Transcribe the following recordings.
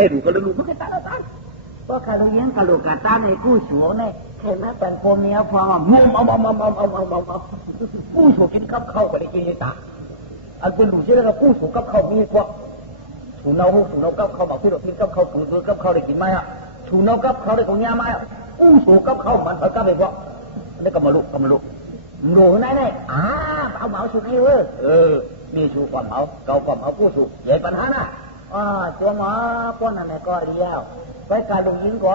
ให้ดูก็รู้มันก็ตาตาก็การเลี้ยงกระโหลกกระตาในกู้สัวเนี่ยเห็นไหมเป็นพวกเนี้ยพอมุมเอากู้สัวกินกับเข้าไปในกินตาอันเป็นหลุดใช่ไหมครับกู้สัวกับเข้ามีพวกถูเนากับเข้าบอกที่เรากินกับเข้าถูเนากับเข้าได้กินไหมอ่ะถูเนากับเข้าได้ของยาไหมอ่ะกู้สัวกับเข้ามันเท่ากับไปพวกนี่ก็มาลุดูไหนเนี่ยเอาสุกี้เว้ยมีสูความเอาเก่าความเอากู้สูใหญ่ปัญหาน่ะจัวหมอป้อนอะไรก็เลี้ยวไว้การลงยิงก็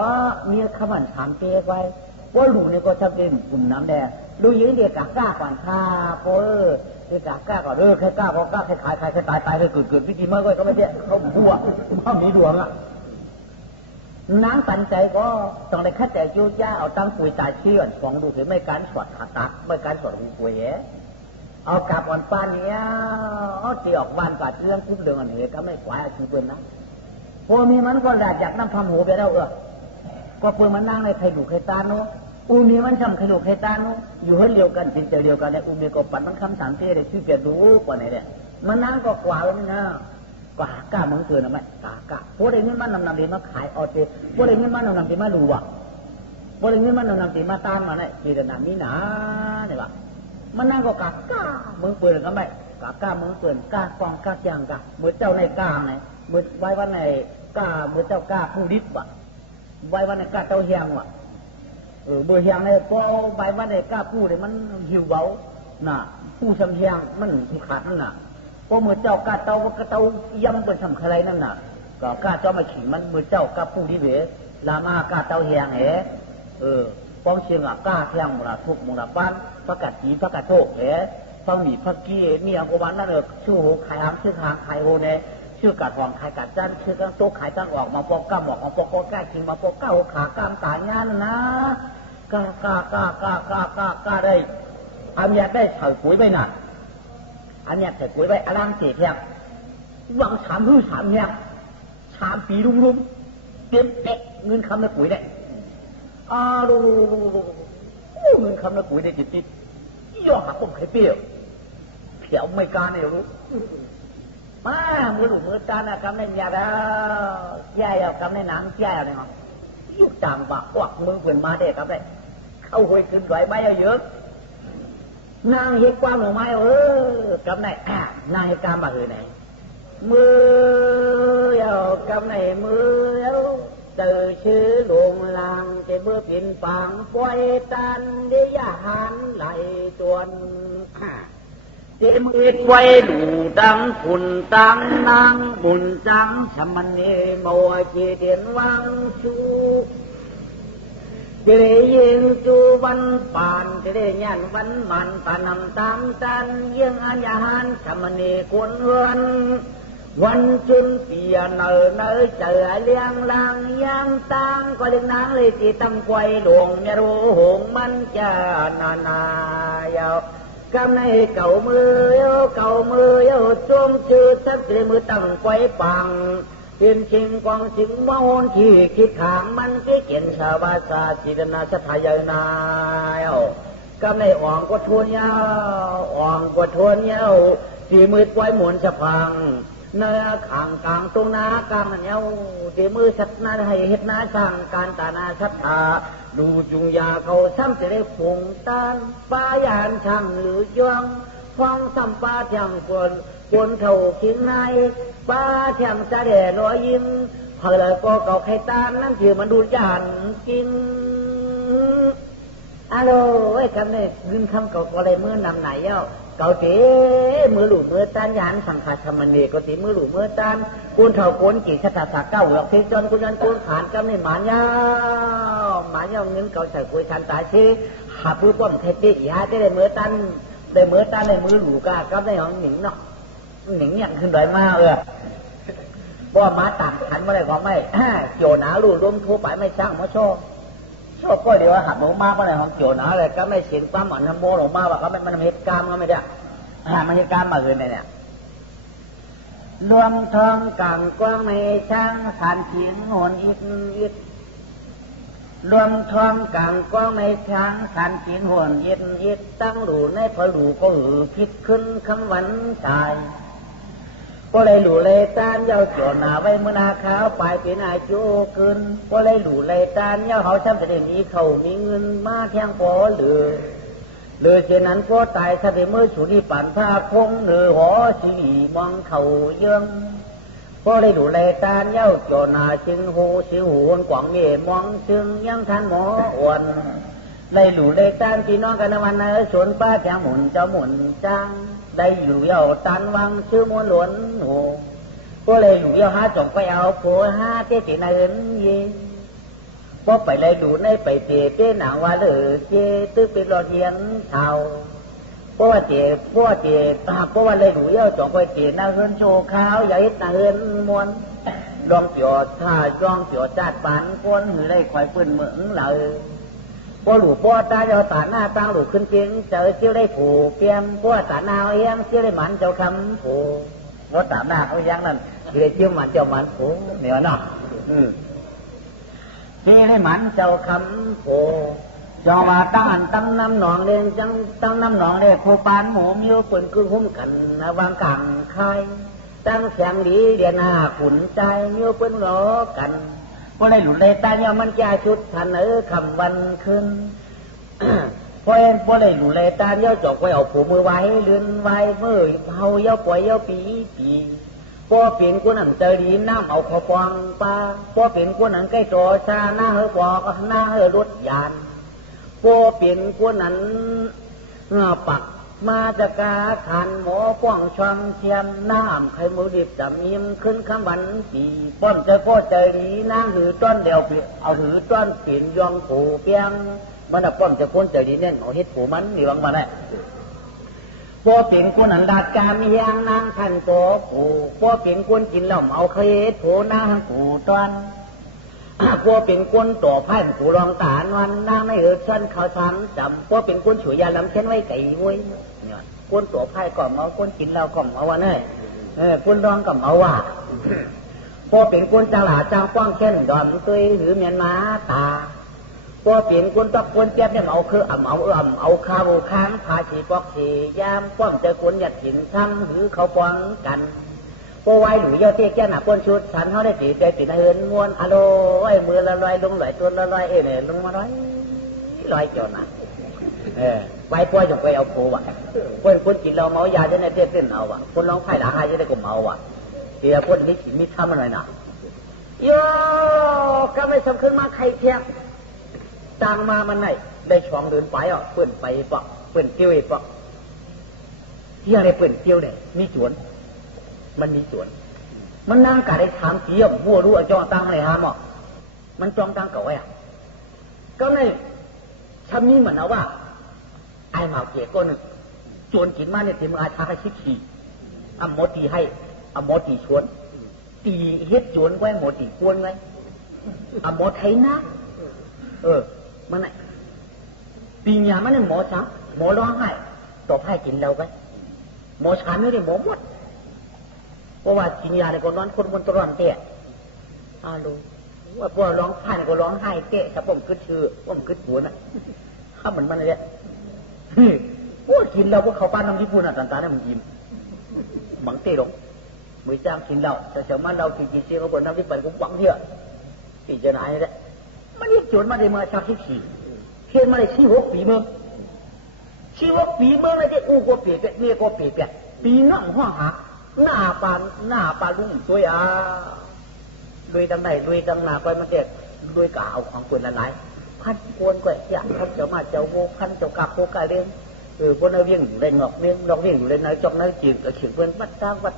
มีขมันถามเตี้ยไว้ว่าหลูเนี่ยก็ชัดเจนกลุ่มน้ำแดงลูยิงเด็กกล้าก่อนข้าโป้เด็กกล้าก่อนใครกล้าก็กล้าใครขายใครตายใครเกิดวิธีเมื่อก็ไม่ใช่เขาบัวเขามีดวงอ่ะน้ำตันใจก็ต้องได้คัดแต่จิ้วจ้าเอาตั้งปุ๋ยตาเชื่อนของดูถือไม่การสวดขาตักไม่การสวดหูปุ๋ยเอากลับอ่อนป้านเนี้ยตีออกบ้านกัดเรื่องคุ้มเรื่องอันนี้ก็ไม่กวาดชีเปืนนะพอมีมันก็อยากนั่งทำหูไปแล้วก็เปืนมันนั่งในไข่ดูไข่ตาโน้มีมันทำไข่ดูไข่ตาโน้อยู่ให้เรียวกันจิตใจเรียวกันเนี่ยมีก็ปั่นมันคำสั่งเท่เลยชื่อเปลี่ยนรู้กว่าไหนเนี่ยมันนั่งก็กว่าแล้วนี่นะกว่ากล้ามึงเกินนะไหมกล้าพวกเด็กนี่มันนำดีมาขายเอาเจพวกเด็กนี่มันนำดีมาดูว่ะพวกเด็กนี่มันนำดีมาตามมาเนี่ยมีแต่หนามีหนาเนี่ยว่ะมันนั่งก็กล้ามึงเปิดกันไหมกล้ามึงเปิดกล้ากองกล้าจังกล้าเมื่อเจ้าในกล้าไงเมื่อไว้วันไหนกล้าเมื่อเจ้ากล้าผู้ดิบว่ะไว้วันไหนกล้าเจ้าเฮียงว่ะเบื่อเฮียงเนี่ยก็ไว้วันไหนกล้าผู้เนี่ยมันหิวเบาน่ะผู้ชำเฮียงมันที่ขาดนั่นน่ะพอเมื่อเจ้ากล้าเต้าก็เต้าย่ำเป็นสำคัญอะไรนั่นน่ะก็กล้าเจ้ามาขี่มันเมื่อเจ้ากล้าผู้ดิบลามากล้าเต้าเฮียงป้องเชียงกล้าเที่ยงมุราทุกมุราบ้านประกาศจีประกาศโตฟังหมีพักกี้มีอังกวันนั่นชื่อโหขายหางชื่อหางขายโหเนี่ยชื่อกาดหอมขายกาดจันชื่อตั้งโต๊ะขายตั้งออกมาปอกก้ามออกมาปอกก้าใกล้ชิงมาปอกก้าหัวขากามตายงานนะกล้าได้อันนี้ได้ใส่ปุ๋ยไปน่ะอันนี้ใส่ปุ๋ยไปอลังเสียเพียงหวัง3 เนี่ย3 ปีรุ่มเต็มเด็กเงินคำในปุ๋ยเนี่ยดูเงินคำในปุ๋ยเนี่ยจิตย่อหาผมใครเปรี้ยวเผียวไม่การเนี่ยรู้มามือหลุมมือจานนะกำในยาดาแย่เอากำในหนังแย่เลยมั้งยุกต่างบะกวักมือเปลี่ยนมาเด็กครับเลยเข้าหวยขึ้นไหวไม่เยอะนางเห็ดกว้างหรือไม่กำในนางเห็ดกามมาเลยไหนมือเอากำในมือเอาเจอชื่อหลวงลางจะเมื่อปิ่นปางปล่อยตันได้ยาหันไหลจวนเจมือไว้ดูดังฝุ่นตังนางบุญจังชมันเนโมจีเดียนวังชูจะได้ยิงจูวันปานจะได้ยันวันมันปานำตามจันยังอัญญาหันชมันเนกวนวันจุนเปียเนเจอเลี้ยงลางยังตังก็เลี้ยงนางเลยจีตั้งไว้หลวงเนี่ยรู้หงมันจะนายาวกำในเก่ามือช่วงชื่อสักเดือนมือตั้งไว้ปังเพียนชิงกองสิงมโหนที่คิดขางมันที่เขียนชาวบ้านศาจิตนาชัทายนายกำในอ่องก็ทวนยาวที่มือไว้หมุนสะพังเนื้อข่างกลางตรงนากลางเนี้ยที่มือชัดนาให้เห็ดนาช่างการตานาชัดตาดูจุงยาเขาซ้ำจะได้ผงตานป้ายานช่างหรือยองฟ้องซ้ำป้าเที่ยงควรเท่าคิงในป้าเที่ยงจะแด่รอยยิ้มเผยเลยก็เก่าไข่ตานนั่นคือมันดูจานจริงฮัลโหลไอ้คำนี้ยืนคำเก่าอะไรเมื่อนำไหนเย้าเก่าจีมือหลุมมือตานยานสังขารธรรมนีก็ตีมือหลุมมือตานกุนเท่ากุนกี่ชะตาสักเก้าหลอกที่จนกุนยันกุนผ่านกำนี่หมานยาวเงินเก่าใส่กุยทันตาชีหาผู้ป้อมเทติอีฮะได้มือตานได้มือหลูกากำได้ของหนิงเนาะหนิงอย่างขึ้นดอยมาบ่มาตัดขันมาได้ก็ไม่โจหนาลู่ร่มทั่วไปไม่ช่างมาโชว์ก็เดี๋ยวหักหมูมาเมื่อไหร่ของโจหนาเลยก็ไม่เสียงปั๊มอันทำโมหลงมาว่าก็ไม่มันเหตุการณ์ก็ไม่ได้มันเหตุการณ์มาคืนเนี่ยรวมทองกังกว้างไม่ช่างขันเขียนโหนอิดรวมทองกังกว้างไม่ช่างขันเขียนโหนอิดตั้งหลูในพอหลูก็หือพิษขึ้นคำหวันใจ ก็เลยหลู่เลยตานเย้าเจียวหนาไว้มือนาขาวปลายปีนาจูขึ้นก็เลยหลู่เลยตานเย้าเขาช้ำจะได้มีเขามีเงินมาแทงพอหรือเช่นนั้นก็ตายถ้าได้เมื่อสุริปันผ้าคงเหนือหอสีมองเขาเยื่องก็เลยหลู่เลยตานเย้าเจียวหนาชิงหูสิหูนกว่างเย่มองซึ่งยังทันหมออ้วนได้หลู่เลยตานพี่น้องกันวันนั้นสวนป้าแกงหมุนเจ้าหมุนจังได้อยู่เย้าตันวังชื่อมวนหลวนโหก็เลยอยู่เย้าหาจงไปเอาผัวหาเจ๊จีนเอินยีพอไปเลยดูในไปเจ๊หนังว่าเจ๊ตึกเป็นรอเทียนเท่าเพราะว่าเลยอยู่เย้าจงไปเจ๊นาเอินโชว์ขาวใหญ่นาเอินมวนลองเปียวท่ายองเปียวจัดปันก้นหือได้คอยปืนเหมืองเลยพอหลูพ่อตาเจ้าตาหน้าตั้งหลูขึ้นเพียงเจอเชี่ยวได้ผูกเพียงพ่อตาหน้าเอียงเชี่ยวได้หมันเจ้าคำผูพ่อตาหน้าเขาเอียงนั่นเชี่ยวเชี่ยวหมันเจ้าหมันผูเหนียวเนาะเชี่ยวได้หมันเจ้าคำผูจอว่าตั้งน้ำหนองเด่นจังตั้งน้ำหนองเด่นผู้ปานหมูมิ้วปืนคือหุ้มกันวางกลางใครตั้งเสียงดีเดียนาขุนใจมิ้วปืนล้อกันพอได้หลุดเลยตาเนี่ยมันจะชุดทันคำวันขึ้นพอได้หลุดเลยตาเนี่ยจอกไว้เอาผูมือไว้เลื่อนไว้เมื่อเฮาเย้าป่วยเย้าปีพอเปลี่ยนกูนั่งเจอดีน้ำเอาขอฟองปลาพอเปลี่ยนกูนั่งใกล้โจชาหน้าเฮปอกหน้าเฮรถยานพอเปลี่ยนกูนั้นปักมาจะกาขันหมอป้องชมเทียมน้ำไข่มือดิบจะมีมขึ้นคำวันปีป้อมใจพ่อใจดีนางหือต้นเดียวเอาหือต้นเปลี่ยนยองผูเปียงมันป้อมจะพ้นใจดีเนี่ยเอาเฮ็ดผูมันนี่วังมาได้พอเปลี่ยนคนอันดาดการมียางนางขันโตผูพอเปลี่ยนคนกินเหล้าเอาเคยผูนางผูต้นพอเป็นคนต่อพันผู้รองตานวันนางในเชิญเขาซ้ำจำพอเป็นคนฉวยยาลำเช่นไว้ไก่มวยเนี่ยคนต่อพันก่อนเมาคนกินเหล้าก่อนเมาวันเนี่ยคนรองก่อนเมาว่าพอเป็นคนจังหลาจังกว้างเช่นดอมตุยหรือเมียนมาตาพอเปลี่ยนคนตะคนเจ็บเนี่ยเอาคือเอาคาโบค้างพาชีปอกชียามป้อมเจอคนหยัดหินซ้ำหรือเขาป้องกันพอไว้หนูเยอะเตี้ยแก่หนาคนชุดฉันเขาได้ตีใจตีเหินม้วนอโลไอ้มือละลอยลงไหลตัวละลอยเนี่ยลงมาลอยเกี่ยวหนาไว้ป่วยจงไปเอาโผล่คนกินเราเมายาจะได้เตี้ยเอาคนร้องไห้ด่าให้จะได้กลมเมาเตี้ยคนนี้ขินมิทำมันหน่อยหนาโย่ก็ไม่สำคัญมาใครเทียบต่างมามันไหนได้ช่องเดินไปเปื่อนไปปะเปื่อนเตี้ยวปะที่อะไรเปื่อนเตี้ยวเนี่ยมีจวนมันมีส่วนมันนั่งกะได้ถามเกี่ยวบัวรู้จองตังอะไรฮะหมอมันจองตังเก่าไว้ก็ในชั้นนี้เหมือนนะว่าไอ้หมาเกี่ยก็นึงจวนกินมาเนี่ยเต็มอาชาให้ชิดขี่อ่ะหมอตีให้อ่ะหมอตีชวนตีเฮ็ดจวนไว้หมอตีกวนไว้อ่ะหมอไทยนะมันไหนปีนี้มันเนี่ยหมอช้าหมอร้องไห้ตบให้กินเราไว้หมอช้าไม่ได้หมอหมดเพราะว่ากินยาเนี่ยก็นอนคนบนตรอนเตะรู้ว่าพวกร้องไห้เนี่ยก็ร้องไห้เตะถ้าผมคิดชื่อผมคิดหัวน่ะข้าเหมือนมันเลยพวกกินเราพวกเขาป้าน้ำญี่ปุ่นต่างๆเนี่ยมันยิ้มหมังเตะหลงมือจ้างกินเราแต่เช้ามันเรากินเสียงเขาบนน้ำญี่ปุ่นผมหวังเยอะปีเจนายนี่แหละมันยิ่งจนมาได้มาชาที่ขี่เพี้ยนมาได้ชี้หัวปีเมืองอะไรที่อู้ก็เปียกเนี่ยก็เปียกปีนั่งห้องหาหน้าปลาลุ่มตัวลุยดังไหนลุยดังหนาไปมันเด็กลุยกาวของคนละหลายพันกวนก็อยากครับเจ้ามาเจ้าโวพันเจ้ากาโปกาเรียนคนเอาเวิ่งอยู่ในงอกเวิ่งลองเวิ่งอยู่ในไหนจงในจีบก็เขียนเพื่อนวัดตั้งหลอ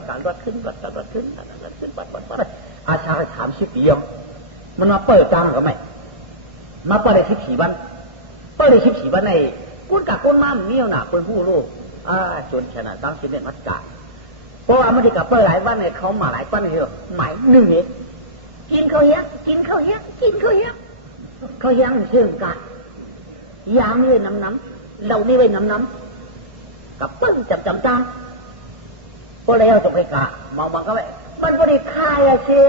ดการวัดขึ้นวัดอาชาถามชิบปียงมันมาเปิดจังกับไหมมาเปิดได้14 วันเปิดได้14 วันในกุนกับกุนมาเมียวหนาเป็นผู้รู้จนชนะตั้งสิบเอ็ดมัดกาเพราะว่ามันที่กับเปิดหลายวันเนี่ยเขามาหลายวันเลยหมายหนึ่งเนี่ยกินข้าวเหี้ยเขาเหี้ยเชื่องกันยามนี่เลยน้ำเรานี่เลยน้ำกับปั้นจับจำจางพอแล้วจบไปกะมองก็ไปมันบริคายเช่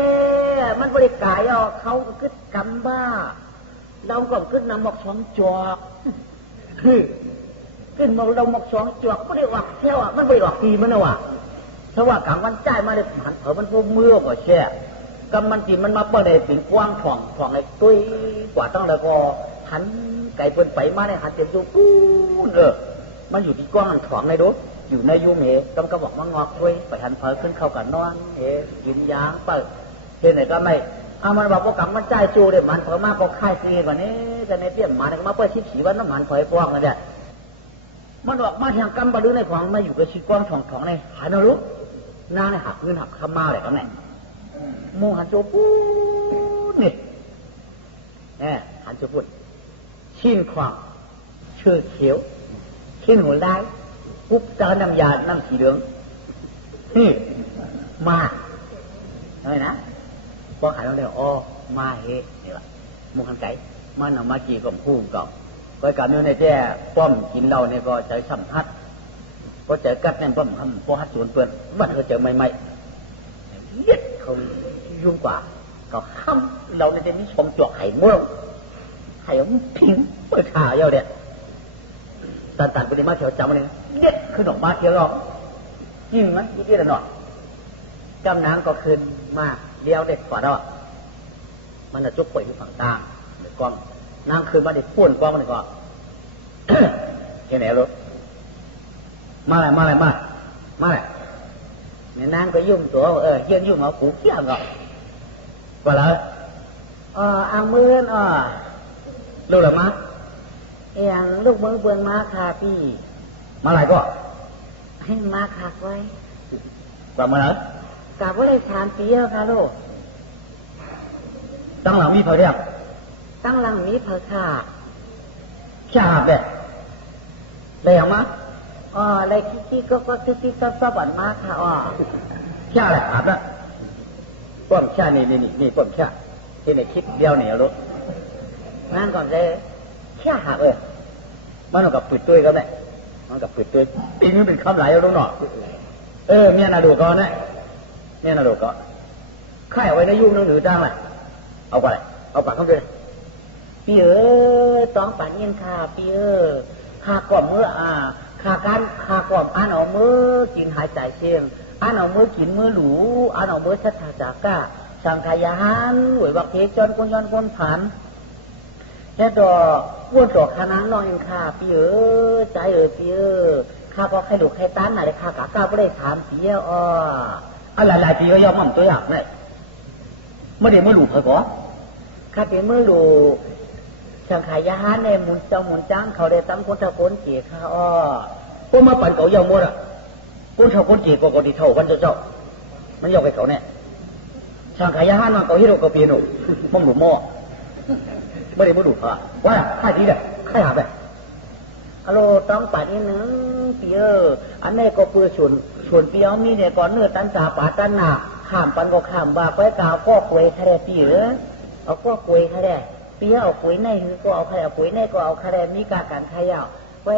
มันบริกายเขาขึ้นกำบ้าเราก็ขึ้นนำบอกสองจอกขึ้นมองเราบอกสองจอกก็ได้ออกเที่ยวมันบริออกปีมันนะวะ ถ้าว่ากลางวันจ่ายมาได้หันเผอมันพวกเมื่อก็แช่กำมันจีมันมาเปิดได้เป็นกว้างถ่องไอ้ตุ้ยกว่าตั้งแล้วก็หันไก่เปิ้นไปมาได้หันเต็มอยู่ปูนมันอยู่ที่กว้างถ่องในรถอยู่ในยูเมต้องกระบอกมางอกด้วยไปหันเผอขึ้นเข้ากันนอนกินยางเปิดเห็นไหนก็ไม่มันบอกว่ากำมันจ่ายจูเดี๋ยวมันเผอมากก็ค่ายซีกว่านี้จะในเตี้ยมมาเนี่ยมาเปิดชิดฉีวันน้ำมันเผยป้องกันเนี่ยมันออกมาทางกำบดื้อในของมาอยู่กับชีกว้างถ่องในหันนรุหน้าในหักเงินหักข้ามาอะไรกันเนี่ยโมหันโจปูนี่หันโจปูชิ้นขวางเชื่อเขียวชิ้นหัวได้ปุ๊บเจอน้ำยาน้ำสีเหลืองนี่มาอะไรนะพอขายเราเนี่ยมาเฮนี่แหละโมหันไก่มันเอามาจีกับคู่กับก็การนู้นในแจ้ป้อมกินเราเนี่ยก็ใจสัมผัสก็ใจกัดเนี่ยป้อมคำป้อฮัดสวนเปื่อนมันก็เจอใหม่ๆเย็ดเขายุ่งกว่าก็ห้ามเราในนี้ชมจวกไข่เมืองไข่พิงเปิดขาเยอะเนี่ยตันไปในมาเขียวจำมันเลยเด็ดขึ้นออกมาเขียวหรอกจริงไหมยี่ที่ละหน่อยจำน้ำก็ขึ้นมาเลี้ยวเด็กกว่าแล้วมันจะจุกป่วยอยู่ฝั่งตาเด็กกองน้ำขึ้นมาเด็กพ่นกองมันก็แค่ไหนรถมาอะไรเนี่ยนางก็ยุ่งตัวยื่นยุ่งเอากูเกี่ยงก่อนว่าแล้วเอามือลูกหรือมาอย่างลูกมือเบือนมาค่ะพี่มาอะไรก็ให้มาค่ะไว้กลับมาแล้วกลับว่าเลย3 ปีแล้วค่ะลูกตั้งหลังมีเผยเรียบตั้งหลังมีเผยค่ะชาบเลยได้ยังมาอะไรที่ก็ที่ก็บ่อนมากค่ะชาอะไรอาบนะป้อมชานี่ป้อมชาที่ในคลิปเดียวเนี่ยรถนั่นก่อนเลยชาหักมันเอากับปิดตุ้ยก็ได้มันกับปิดตุ้ยปีนี้เป็นคำไหลเอาลงหน่อเมียนาดูก่อนนะเมียนาดูก่อนค่ายเอาไว้ในยุ่งหรือจ้างอะไรเอาไปเอาปากเข้าไปพี่ต้องปั่นเย็นค่ะพี่หากก่อมเมื่อหาการหากก่อมอ่านเอามือกินหายใจเชียงอ่านเอามือกินมือหลูอ่านเอามือชัดชาจากก้าสังขยาหันหวยวักเทจนคนย้อนคนผ่านแค่ดอกวนดอกคณะน้อยค่ะพี่ใจพี่ข้าพอใครดูใครต้านไหนเลยข้ากะก้าวก็ได้3 ปีอะไรหลายปีก็ยอมมั่มตัวอย่างเนี่ยไม่ได้มือหลูเคยก่อข้าเป็นมือหลูสังขายาหันในหมุนจ้างเขาได้ตั้งคนตะโกนเกี่ยข้าพวกมาปั่นเขาเยาวมดคนตะโกนเกี่ยก็ดีเท่ากันเจ้ามันยกไปเขาเนี่ยสังขายาหันมาเขาฮิโรก็เปียโนมั่มหลูหม้อไม่ได้มือหลูว่าค่ายทีเด็ดค่ายหาไปฮัลโหลต้องป่านี้นึงปีอันนี้ก็เปื่อชวนเปียวมีเนี่ยก่อนเนื้อตันจ่าป่าตันหนาข้ามปันก็ข้ามบ่าไปกาวก็คุยแค่ปีเอาก็คุยแค่ปีเอาปุ๋ยในหรือก็เอาใครเอาปุ๋ยในก็เอาคะแนนมีการขยาวไว้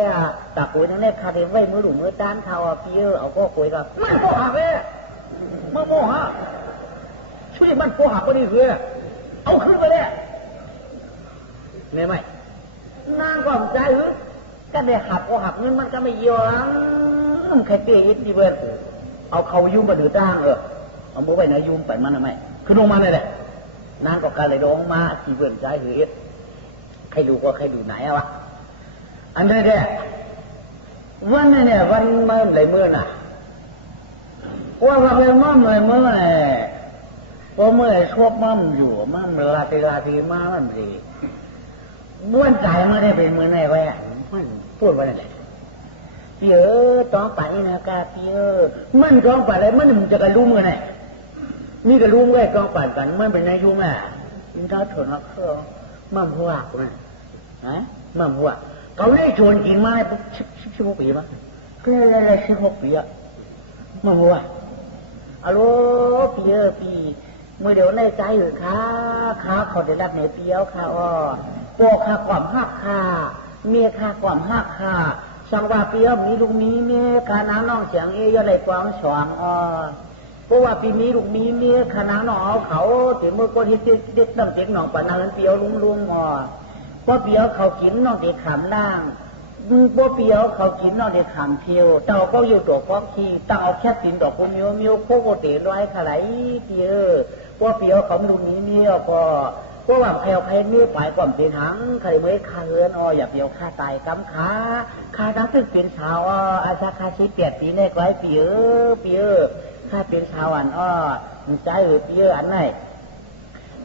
ตาปุ๋ยทั้งนี้คะแนนไว้มือหลุมมือด้านเขาปีเอาก็ปุ๋ยกับมันก็หักเลยมันโมหะช่วยมันก็หักก็ดีคือเอาขึ้นไปเลยเนี่ยไหมนางก็ใจหรือก็ได้หักก็หักเงินมันก็ไม่ยอมใครเตี้ยอีกดีเว้ยเอาเขายุ่งมาดื้อจ้างเอามือไปไหนยุ่งไปมันทำไมขึ้นลงมาเลยแหละนางก็การเลยร้องมาที่เบื่อใจหือเอ็ดใครดูก็ใครดูไหนวะอันนี้เนี่ยวันนี้เนี่ยวันเมื่อไรเมื่อน่ะว่าวันเลยมั่มเลยเมื่อไงพอเมื่อชอบมั่มอยู่มั่มลาตีมามั่มสิบ้วนใจมาได้เป็นเมื่อไหร่ไว้มันพูดว่าอะไรพี่ต้องไปนะกาพี่มันต้องไปอะไรมันจะกันรู้เมื่อไหร่นี่ก็รู้ไว้กองปั่นกันมันเป็นนายยุ่งยินท้าถนมาเครื่องมั่มหัวมั้ยมั่มหัวเขาได้ชวนกินมาให้ปุ๊บ16 ปีมั้งก็ได้16 ปีมั่มหัวฮัลโหลพี่เมื่อเดี๋ยวในใจอยู่ค่ะเขาได้รับในเปียวค่ะโปค่าความหักค่ะเมียค่าความหักค่ะสังว่าเปียวมีลูกมีเมียค่าน้ำน้องเสียงยอะไรกวางสว่างเพราะว่าปีนี้ลูกมีเมียขนาดน้องเอาเขาเสียมือก็ที่เด็กน้ำเสียงน้องปานางเปียวลุงเพราะเปียวเขากินน้องเด็กขำล่าง บัวเปียวเขากินนอนในขามเที่ยวเต่าก็อยู่ตัวฟ้องขี้เต่าแค่ตินดอกโคมิวมิวโคโกเตร้อยขลายเตี้ยบัวเปียวเขาดูนี้เนี่ยก็ว่าใครเอาใครนี่ฝ่ายก่อมเป็นหังใครไม่ฆ่าเฮือนอย่าเปียวฆ่าตายกำฆ่าทั้งซึ่งเป็นสาวอาชาคาชีเปียดปีในก้อยเปียฆ่าเป็นสาวอันใจหรือเปียอันไหน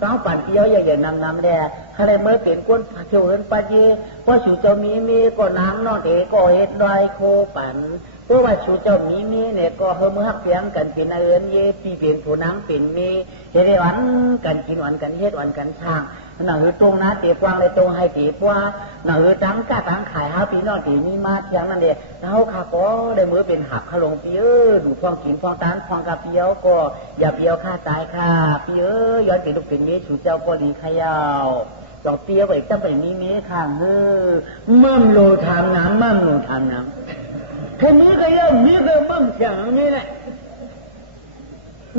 ต้องปั่นเปียวอย่างนำแด่ใครเมื่อเป็นก้นเที่ยวเหินปาจีเพราะชูเจ้ามีก็นางนอนเอก็เฮ็ดได้โคปั่นเพราะว่าชูเจ้ามีเนี่ยก็เฮมือหักเพียงกันเป็นเอิญเย่ปีเป็นผู้นางเป็นมีเฮ็ดวันกันกินวันกันเฮ็ดวันกันช่างหนังหือตรงนะเตี๋ยกวางเลยตรงให้เตี๋ยกว่าหนังหือตั้งกะตั้งขายหาปีนอนตีมีมาเที่ยงนั่นเองแล้วข้าก็ได้มือเป็นหับขลงปีดูฟองกินฟองตานฟองกะเปียวก็อย่าเปียวข้าตายค่ะปีย้อนตีลูกเป็นมีชูเจ้าก็ดีขยาวจอกเปียวไปตั้งไปมีข้างมั่มโลทางน้ำมั่มโลทางน้ำแค่นี้ก็ยังมีก็มั่งเสียงนี่แหละ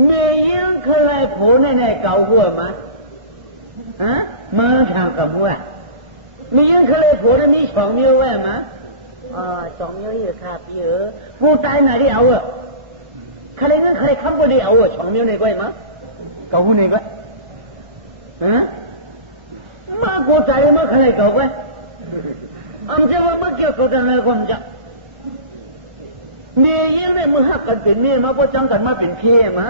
เมียยังเคยผูในเก่าหัวมามาทางกับมัวมียังเคยผูในมีสองนิ้วไว้มาสองนิ้วอยู่ครับเยอะกูตายไหนได้เอาใครงั้นใครขับก็ได้เอาสองนิ้วในก้อยมาเก่าหัวในก้อยมากูตายมาใครเก่าก้อยอันเจ้าว่าเมื่อเกี่ยวกับอะไรก็มันจะเมียยังได้มือหักกันเป็นเมียมาก็จังกันมาเป็นพี่มา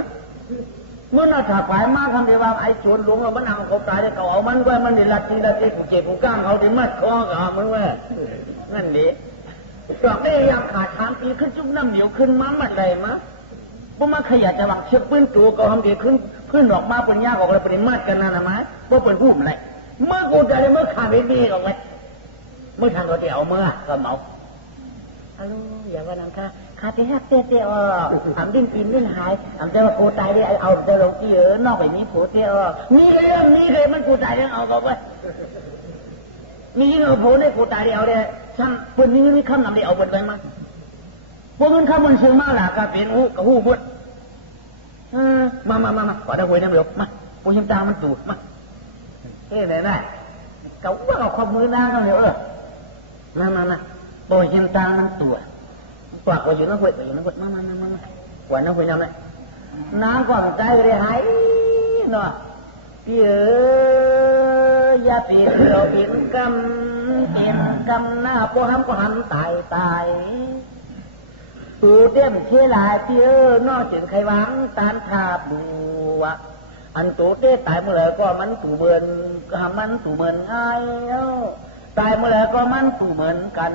เมื่อน่าถักฝ่ายมาทำได้ว่าไอ้โจรหลวงมันเอาเขาตายได้เขาเอามันไว้มันได้ลัดทีกูเจ็บกูก้างเขาได้มัดคอกับมันไว้นั่นดิดอกได้ยามขาดทางปีขึ้นจุ่มน้ำเหนียวขึ้นมามัดเลยมะพวกมาขยันจะวางเชือกปืนตัวก็ทำดีขึ้นออกมาเป็นยากออกเลยเป็นมัดกันนั่นนะมั้ยว่าเป็นผู้อะไรเมื่อกูใจเมื่อขาดไม่ดีออกเลยเมื่อทางเราเดี๋ยวเมื่อก็เมาฮัลโหลอย่าว่านังค่ะข้าไปฮักเตะทำดิ้นกินดิ้นหายทำเจ้าว่ากูตายได้เอาเจ้าลงที่นอกไปนี้ผัวเตะมีเลยมันกูตายได้เอาก็ไปมีเงินผัวเนี่ยกูตายได้เอาได้ช่างคนนี้นี่คำนำได้เอาบนไปมั้งพวกมันคำมันชื่อมาหล่ะก็เป็นหูกับหูบุญมาขอได้หวยน้ำเดียวมาพวกชิมตามันตูดมาไหนเขาว่าเอาข้อมือหน้าเขาเลยมาโดยชิมตามันตัวกว่าก็อยู่นักเวทอยู่นักเวทมากว่านักเวททำไรน้ำกว่าใจเลยหายเนาะพี่อย่าเปลี่ยนเราเปลี่ยนกำหน้าพวกทำก็หันตายตูเต็มเชี่ยลายพี่นอกเสียงใครวางตานขาบัวอันตูเต้ตายเมื่อไรก็มันตูเบินมันตูเบินง่ายตายเมื่อไรก็มันตูเหมือนกัน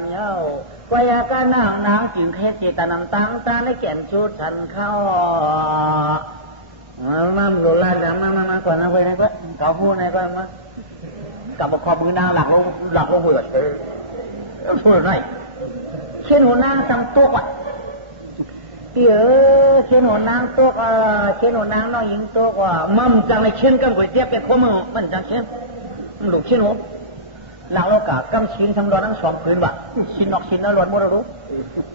ก็อยากก็นางจิ๋วแค่จิตนำตังตาในแก่นชุดฉันเข้ามาโดนไล่จังมาก่อนนะเว้ยนะก็เขาพูดนะก็มากับคอมือนางหลักลงหัวพูดไรเช่นหัวนางทำตุ๊กเช่นหัวนางตุ๊กเช่นหัวนางน้อยหญิงตุ๊กมั่มจังในเช่นกันก๋วยเตี๋ยวเป็นข้อมือมันจังเช่นมันหลุดเช่นหัวหลังเรากะกำชิ้นทำร้อนทั้งสองคืนบะชิ้นนอกชิ้นนั้นร้อนหมดแล้วรู้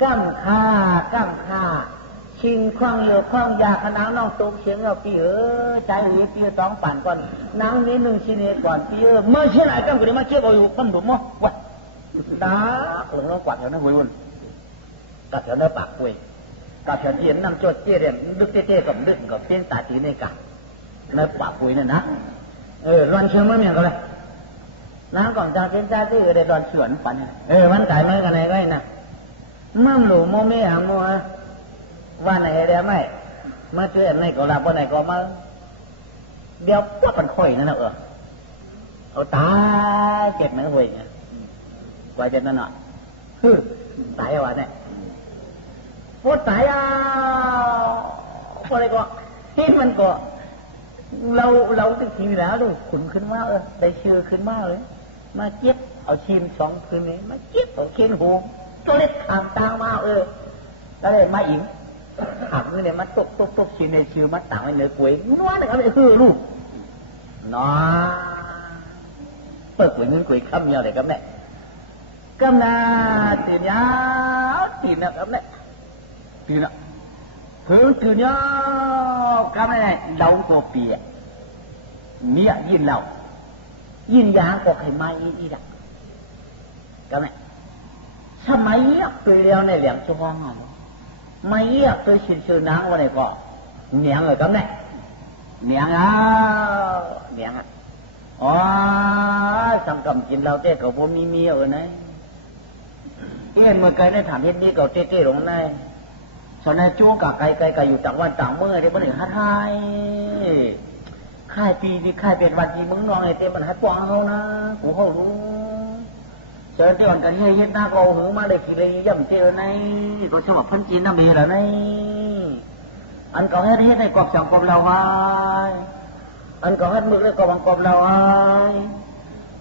กำค่าชิงคว้างเยอะคว้างยาขนังน้องตุกเสียงเราปีใจหรือปีสองปั่นก่อนนังนี้หนึ่งชิ้นนี้ก่อนปีเมื่อชิ้นไหนกำกูได้มาเชี่ยวอยู่ปั้มหลุมมั้งวะตาหลงเรากวาดแถวนั้นวุ่นกัดแถวนั้นปากคุยกัดแถวเจียนน้ำโจดเจี๊ยเด่นดึกเจ๊กับดึกกับเพี้ยนตาตีในกะในปากคุยนั่นนะร้อนเชื่อเมื่อเมียก็เลยน้ำก่อนจากเส้นใจที่ได้ตอนเฉือนปันมันไก่ไม่กันไหนก็นะมั่มหลูโมเมหางมัวว่าไหนเดี๋ยวไม่มาช่วยไหนก็รับว่าไหนก็มาเดี๋ยวก็เป็นข่อยนั่นนะเอาตาเจ็บมันห่วยไงกว่าจะนั่นหน่อยตายเอาวะเนี่ยปวดตายอะไรก็ที่มันก็เราติดทีวีแล้วดูขุนขึ้นมากได้เชื่อขึ้นมากเลยมาเจ็บเอาชิมสองคืนนี้มาเจ็บเอาเข็นหูตัวเล็กขามตามาแล้วเลยมาอิ๋งขามคือเนี่ยมาตกชิมในชื่อมาต่างไว้เนื้อกล้วยนัวเลยครับไอ้ลูกน้อเปิดกล้วยเงินกล้วยข้ามยาวเลยครับเนี่ยกำนาตีนยาวตีนนะครับเนี่ยตีนอ่ะhướng từ nhá cái này lâu có bìa mía yên lâu yên giá có cái mai yên đặt cái này สมัยตัวเดียวในเหลียงช่วงไม่เยี่ยตัวชื่อนางวันไหนก็เหนียงเลยกันเนี่ยเหนียงเหนียงอ๋อสังกำกินเราเต้กับผมมีไหนเอ็นเมื่อไกลในถามเฮ็ดนี้ก็เต้ลงในสอนในจ้วงกับไกลอยู่ต่างวันต่างเมื่อที่มันถึงฮัทไทยค่ายปีที่ค่ายเป็นวันที่มึงนองไอ้เต้มันฮัทกวางเขานะกูเขารู้เจอที่วันกันเฮ็ดหน้าก็หือมาเลยขี้เลยย่ำเจอในก็ชอบพันจีนน้ำเบียร์แล้วในอันก็เฮ็ดในกอบสังกบเราไว้อันก็เฮ็ดมือเลยกอบสังกบเราไว้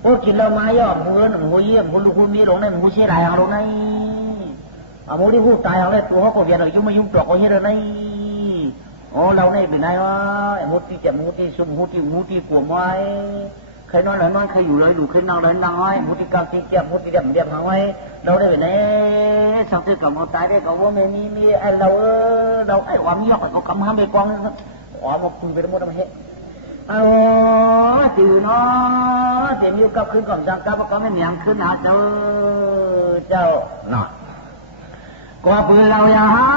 พวกกินเราไม้ย่อมมือหนึ่งหัวเยี่ยมหัวลูกหัวมีลงในหัวเสียดายเอาลงในเอาหัวที่หัวตายเอาเลยตัวเขาก็เวียนเลยยุ่งไม่ยุ่งปลอกก็เฮ็ดเลยในโอ้เราในเป็นไงวะหัวที่เจ็บหัวที่ซุ่มหัวที่ปวดไว้ใครนอนหลังนอนใครอยู่เลยดูใครนั่งเลยนั่งไว้หัวที่กำที่เจ็บหัวที่เดี่ยมหางไว้เราได้เป็นไงสังเกตกับมันตายได้กับว่าไม่มีไอ้เราไอ้ความยอกก็กำห้ามไปกองอ๋อมาคุยไปทั้งหมดมาเฮ็ดจืดเนาะเสียงอยู่กับคืนก่อนจังกับก็ไม่เหนียงขึ้นหาเจ้าหน่อยกว่าปืนเราอย่าหา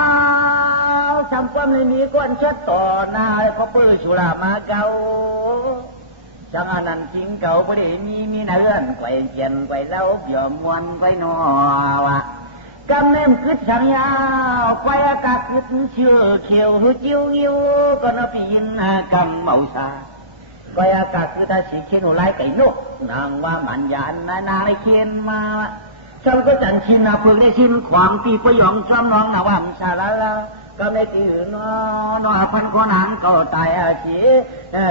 ทำความไม่มีก้อนชัดต่อหน้าเขาปืนสุรามาเก่าจังอันนั้นจริงเก่าไม่ได้มีเนื้อนไกวเจียนไกวเล่าเบี่ยมวนไกวนัวกำเนิดขึ้นสังยาวไกวอากาศขึ้นเชื่อเขียวหัวจิ้วยิ้วก็นับปีนกำเมาซาไกวอากาศคือตาสีเขียวไล่ไก่นกนางว่ามันยานนาได้เขียนมาฉันก็จันชินนาเพื่อได้ชินขวางตีประยองซ้ำน้องนาว่ามันชาละละก็ไม่ตีนอพันคนหางก็ตายอาชี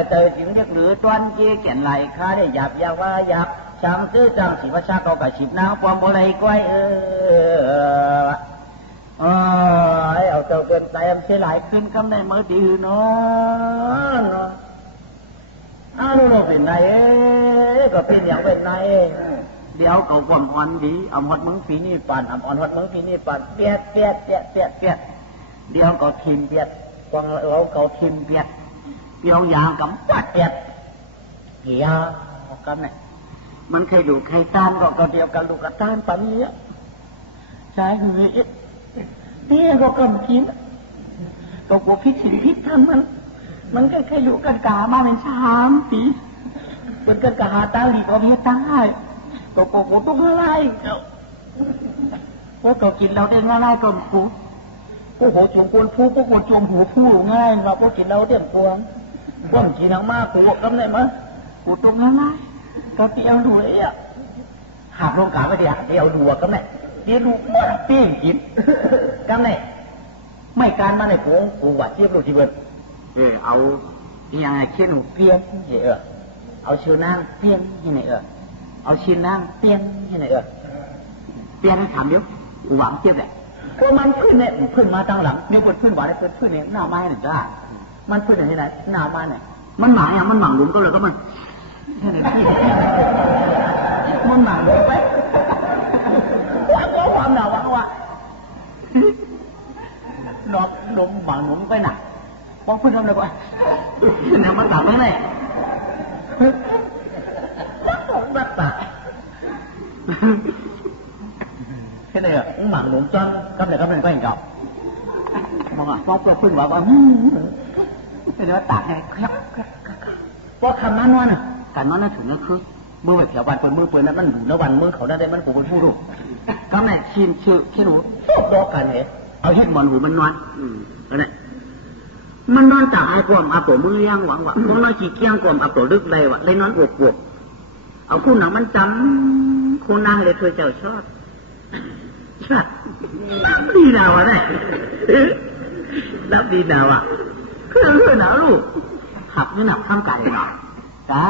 เจอจิ๋วเรียกหรือตวนเกี่ยเขียนไหลข้าได้หยาบยาวว่าหยาบช่างซื้อจังสีว่าชาก็กระชิบน้ำความโบเลยก้อยเอาเจ้าเกินใจมันเสียหลายขึ้นคำได้เมื่อดีเนาะนู่นเป็นไงก็เป็นอย่างเป็นไงเดี๋ยวเขาความอ่อนดีเอาหอดมึงปีนี่ปั่นอ่อนหอดมึงปีนี่ปั่นเปียดเดี๋ยวเขาทิมเปียดกวางเขาทิมเปียดเปียวยางกับปัดเปียดเหี้ยกันเนี่ยมันเคยดูใครต้านก็เดียวกันดูกับต้านปันนี้ใช่เฮ้ยนี่ก็กำกินก็กลัวพิษสิพิษทำมันก็เคยอยู่กันกามาเป็น3 ปีเป็นกันกาตาหลีก็เพี้ยตายก็โกงต้องอะไรพวกเขากินเราได้ง่ายก็ผู้หัวจมปูนผู้หัวจมหัวผู้ง่ายเราพวกกินเราเต็มตัวพวกกินทั้งมากผู้กำไรมั้ยผู้ตรงง่ายก็เตี้ยวดูเลยหาบลงกาไม่ได้เตี้ยวดูกำไรเตี้ยวดูหมดเตี้ยกินกำไรไม่การมาในผงผู้ว่าเทียบโลจิเบิร์ดเอาอย่างไงเช่นเปี้ยนเอาเชือนางเปี้ยนยังไงเอาชิ้นนั่งเปี้ยนยังไงเปี้ยนให้ถามเดี๋ยวหวังเทียบแหละพวกมันขึ้นเนี่ยขึ้นมาตั้งหลังเดี๋ยวขึ้นหวานเลยขึ้นเนี่ยหน้าไม้หนึ่งจ้ามันขึ้นอย่างไรหน้าไม้เนี่ยมันหมางอย่างมันหมางหลุมก็เลยก็มันมันหมางหลุมไปว่าก็ความหนาวว่าหลมหมางหลุมไปหนักบางคนทำอะไรบ้างเนี่ยมันหลับไม่ได้รักษาcái này là cũng mảng nổm cho cắm này có hình trọng mà có khuyên bảo cái đó tạc này có khăm nó nè cả nó thử nó khứ mưa phải kéo bàn phần mưa phần nó đủ nó bàn mưa khẩu ra đâyมันcũng phu đủ cái này xin sự khi đủ đó cả này ở hết mòn hủมันนอนcái nàyมันนอนจากไอ้กวมอาตัวมือเลี้ยงหวังว่าพวกน้อยขี้เกี้ยงกวมอาตัวลึกเลยว่ะเลยนอนอวบเอาคู่หนังมันจำคู่นางเลยเธอเจ้าชอบรับดีดาวะเนี่ยรับดีดาวะเครื่องหนาวลูกขับนี่หนักข้ามไก่หน่อยตา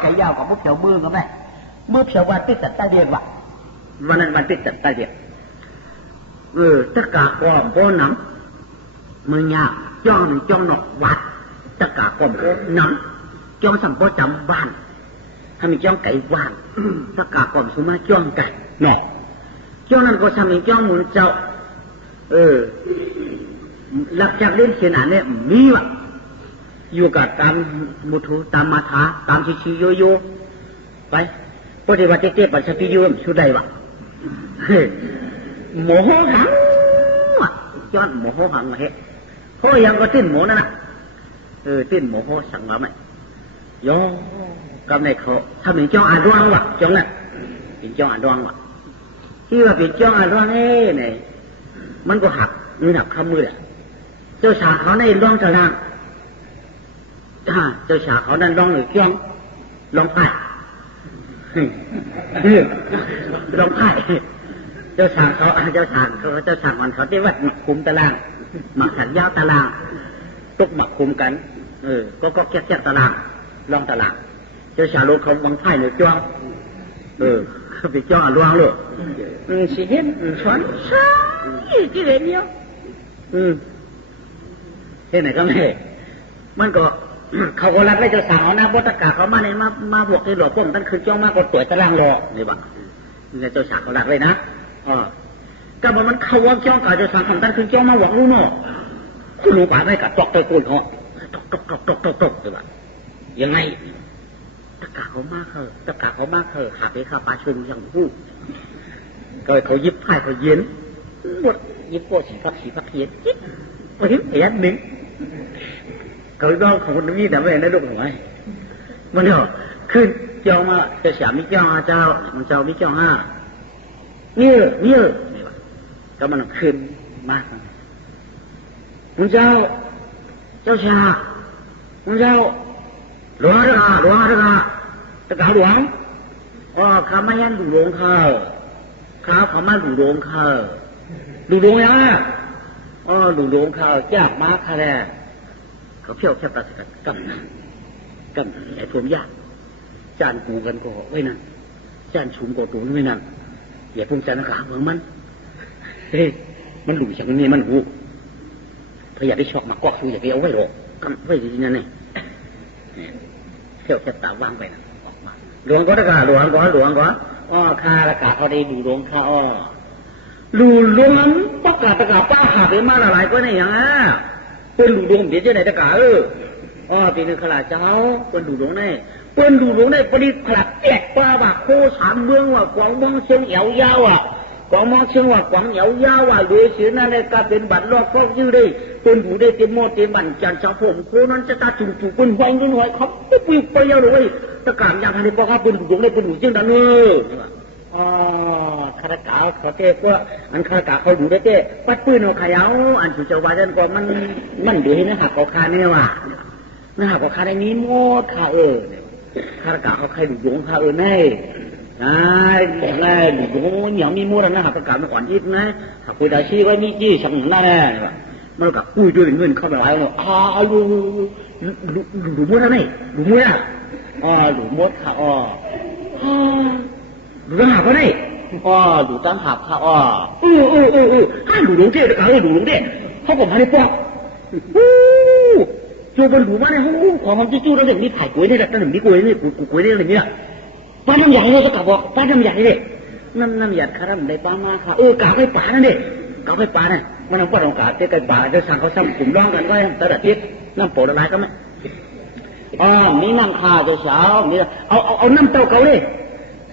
ไก่ยาวกับมุกเขียวมือกันไหมมือเขียววันติดจัดใต้เดียนว่ะวันนั้นวันติดจัดใต้เดียนตะกากรอบโบน้ำมือยาจ้องหนอกวัดตะกากรอบโบน้ำจ้องสัมโพจำบ้านทำมีจ้องไก่ว่านตะกากรอบสุมาจ้องไก่แม่จ้องนั้นก็ทำมีจ้องหมุนเจ้าหลักจากเล่นเขียนอ่านเนี่ยมีว่ะอยู่กับตามมุทุตามมาถาตามชิโยไป ปฏิวัติเจ็บปัจจุบันชุดใดวะโมโหหังย้อนโมโหหังมาเฮ้โหยังก็ติ้นโมนั่นน่ะติ้นโมโหสั่งว่าไหมย่อกำในเขาถ้าเป็นจ้องอ่านร่างวะจ้องน่ะเป็นจ้องอ่านร่างวะที่ว่าเป็นจ้องอ่านร่างเนี่ยมันก็หักมือหักข้ามือเลยเจ้าชาเขาในร่องตารางเจ้าชาเขานั่นร่องหรือจ้องร่องไผ่ร่องไผ่เจ้าชาเขามันเขาที่วัดหมักคุมตารางหมักสัญญาตารางตุกหมักคุมกันก็แก๊กตารางร่องตารางเจ้าชาลูกเขาบังไผ่หรือจ้องไปจ้องอ่านร่างเลยสิเห็นช้อนใช่ที่เห็นเนี้ยเห็นไหนก็ไม่มันก็เขาก็รักไว้เจ้าสาวนะบตกาเขามาในมาบวกในหลวงพ่อท่านคืนจ้องมากกว่าตัวตารางรอนี่บ้างนี่เจ้าสาวเขารักไว้นะก็บอกมันเขาว่าจ้องกับเจ้าสาวท่านคืนจ้องมาหวังรู้เนาะคุณรู้ป่ะไม่กับตอกตัวตัวเขาตกนี่บ้างยังไงตะกาเขามากหาไปข้าปลาชนอย่างผู้ก็เขายิบไพ่เขาเย็นหมดยิบโป้สีพักเย็นพอเห็นแผลหนึ่งเขาต้องของคนนี้แต่ไม่เห็นได้ลูกหน่อยมันเถอะขึ้นเจ้ามาจะฉามิเจ้าเจ้ามันเจ้ามิเจ้าห้าเนี่ยก็มันขึ้นมากมึงเจ้าชามึงเจ้าหลวงตะกาหลวงข้ามายันดูโรงข้าวเขามาดูโรงข้าวดูโรงยังดูโรงข้าวจากมาค่ะแหละเขาเพี้ยวแค่ปลาสกัดกำไอ้พวมยากจานกูกันก็ไว้นั่นจานชุมก็ตัวไว้นั่นอย่าพุ่งจานขาเหมือนมันมันหลุดจากนี้มันหูพยายามได้ช็อกมากอกคืออย่าไปเอาไว้หรอกกำไว้ที่นั่นนี่เพี้ยวแค่ตาวางไปนะหลวงก็ตะกาหลวงก็ข้าละกาเขาได้ดูหลวงข้าดูหลวงนั้นประกาศตะกาป้าหาไปมาหลายก็ในอย่างเป็นดูหลวงเดี๋ยวจะไหนตะกาเป็นขลาเจ้าเป็นดูหลวงในปริขลัดแจกปลาบากโคสามเมืองว่ากวางมองเชียงเหยาวกวางมองเชียงว่ากวางเหยาวโดยเสียนั่นในการเป็นบัตรรอดครอบยืดได้เป็นหูได้เต็มหม้อเต็มบันจันทร์ผมโคนั้นจะตาจุ่มเป็นไฟเป็นหอยเขาปุยไปยาวเลยตะการอย่างไรบอกว่าเป็นดูหลวงได้เป็นหูเชียงดันข้าราชการเขาเต้ก็อันข้าราชการเขาดูได้เต้ปัดปืนเอาขยาวอันจุจวาจันก็มันดูให้เนื้อหักเขาคาเนี่ยว่ะเนื้อหักเขาคาในนี้หมดข้าข้าราชการเขาใครดูดวงข้าแน่ดูดวงเหนียวมีมูดนะหักการมันก่อนยิบนะหักคุยได้ชี้ไว้นี่จี้ช่างนั่นแหละมันกับคุยด้วยเงินเข้าไปหลายเลยดูมูดอะไรดูมูดดูมูดข้าดูตั้งหาก็ได้ดูตั้งหาข้าถ้าดูหลวงเจ้าก็ดูหลวงเจ้าเขาก็มาในปอกจูบนดูมาในห้องของมันจู่ๆแล้วเด็กนี่ถ่ายกล้วยนี่แหละตั้งหนึ่งนี่กล้วยนี่กล้วยนี่อะไรเนี่ยป้าน้ำใหญ่เลยก็กลับบอกป้าน้ำใหญ่เลยน้ำใหญ่คาร่ำได้ป้ามาค่ะกาไฟป่านั่นเด็กกาไฟป่าเนี่ยมันเอาป้าของกาเจ๊ไก่ป่าจะสั่งเขาซ้ำกลุ่มร้องกันก็ให้ตะดัดทิศน้ำโปรดอะไรก็ไม่มีน้ำข้าวเช้ามีเอาน้ำเต้าเกาเลย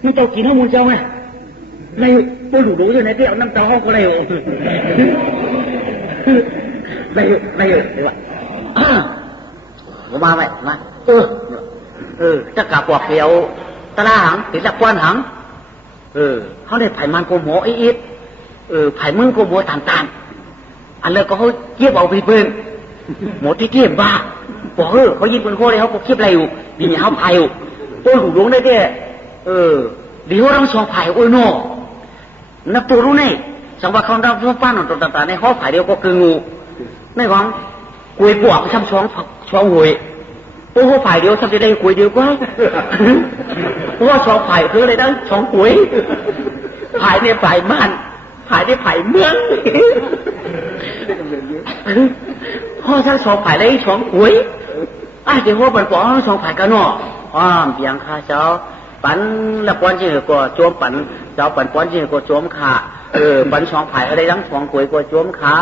น้ำเต้ากินข้าวมูลเจ้าไงในปูดูดูอยู่ในที่เอาน้ำเต้าห้องก็เลยเลยว่ามาไหมมาจะกลับปอกเขียวตะลาหังติดตะกวนหังเขาได้ไผ่มันโกโมอีดไผ่มึงโกโมต่างอันเลยก็เขาเจี๊ยบเอาไปปืนหมดที่เจี๊ยบบ้าบอกเขายิงคนโคเลยเขาเจี๊ยบอะไรอยู่ดีเนี่ยเขาไผ่อยู่ปูดูดูได้แค่ดีว่าเราชอบไผ่โอ้ยโน่นับตัวรู้ไงสังว่าเขาเราป้านต่างๆในห้องไผ่เดียวก็คืองูไม่หวังกุยปวกช้ำช้องหวยปูเขาไผ่เดียวทำจะได้กุยเดียวก็เพราะว่าชอบไผ่คืออะไรนั่นช้องกุยไผ่เนี่ยไผ่บ้านไผ่เนี่ยไผ่เมืองพ่อช่างชอบไผ่ได้ช้องกุยเดี๋ยวพ่อปันปอชอบไผ่กันเนาะเพียงข้าเจ้าปันละปอนจีก็โจมปันเจ้าปันปอนจีก็โจมขาปันช่องไผ่อะไรทั้งช่องกุยก็โจมขา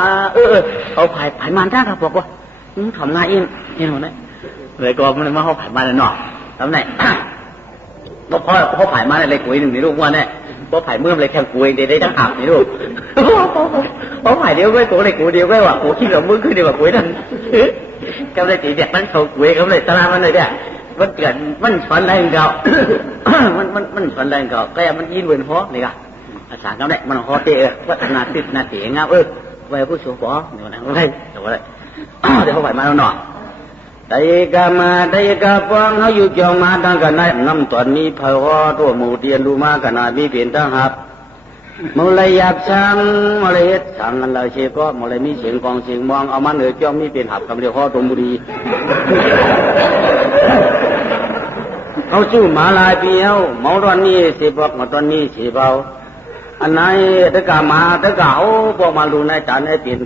เอาไผ่มันจ้าครับบอกว่าทำงานเองเห็นไหมเลยก็มันมาเขาไผ่มันเลยเนาะทำไหน พ่อผ่ายมาอะไรกุยหนึ่งนี่ลูกว่าเนี่ยพ่อผ่ายเมื่อไรแค่กุยได้ทั้งอาบนี่ลูกพ่อผ่ายเดียวไว้กูเลยกูเดียวไว้ว่ะกูคิดกับมือขึ้นเดียวกับกุยนั่นก็เลยตีเด็กมันเขากุยเขาเลยตารางมันเลยเนี่ยมันเกิดมันฝันอะไรเก่ามันฝันอะไรเก่าก็ยังมันยินเวินหัวนี่ก็ภาษาเขาเนี่ยมันหัวเตะวัฒนาติดนาเตะงาไว้ผู้สูงปอเดี๋ยวนะอะไรเดี๋ยวอะไรเดี๋ยวเขาผ่ายมาแล้วเนาะได้กามาได้กาปองเขาอยู่จองมาตั้งกันได้น้ำตอนนี้พอตัวหมู่เดียนดูมากันนามีเปลี่ยนตั้งหับมูเลยอยากช่างมูเลยเฮ็ดช่างกันเลยเชก็มูเลยมีเสียงกองเสียงมองเอามันเหนือจ้องมีเปลี่ยนหับคำเดียวข้อตรงบุรีเขาจู้มาลายเปียวเมาตอนนี้เสียบอกมาตอนนี้เสียเบาอันไหนตะกามาตะกาเอาพวกมาดูในจานให้เปลี่ยน